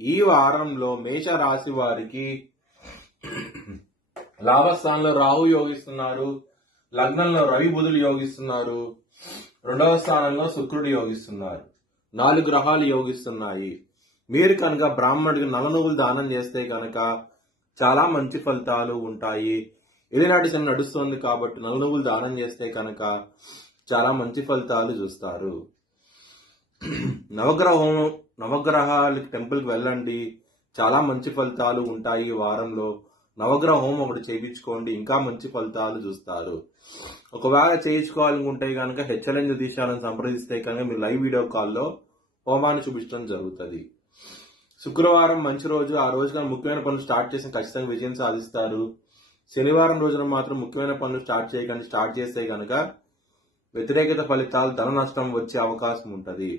ఈ వారంలో మేష రాశి వారికి లాభస్థానంలో రాహు యోగిస్తున్నారు, లగ్నంలో రవి బుధులు యోగిస్తున్నారు, 2వ స్థానంలో శుక్రుడు యోగిస్తున్నారు. 4 గ్రహాలు యోగిస్తున్నాయి. మీరు కనుక బ్రాహ్మణుడికి నల్ల నువ్వులు దానం చేస్తే కనుక చాలా మంచి ఫలితాలు ఉంటాయి. ఏలినాటి శని నడుస్తోంది కాబట్టి నల్ల నువ్వులు దానం చేస్తే కనుక చాలా మంచి ఫలితాలు చూస్తారు. నవగ్రహాలకి టెంపుల్కి వెళ్ళండి, చాలా మంచి ఫలితాలు ఉంటాయి. ఈ వారంలో నవగ్రహ హోమం ఒకటి చేయించుకోండి, ఇంకా మంచి ఫలితాలు చూస్తారు. ఒకవేళ చేయించుకోవాలనుకుంటే కనుక హెచ్ఎల్ఎన్ జ్యోతిష్యాలను సంప్రదిస్తే కనుక మీరు లైవ్ వీడియో కాల్లో హోమాన్ని చూపించడం జరుగుతుంది. శుక్రవారం మంచి రోజు. ఆ రోజున ముఖ్యమైన పనులు స్టార్ట్ చేసి ఖచ్చితంగా విజయం సాధిస్తారు. శనివారం రోజున మాత్రం ముఖ్యమైన పనులు స్టార్ట్ చేయకండి. స్టార్ట్ చేస్తే కనుక వ్యతిరేకత ఫలితాలు, ధన నష్టం వచ్చే అవకాశం ఉంటుంది.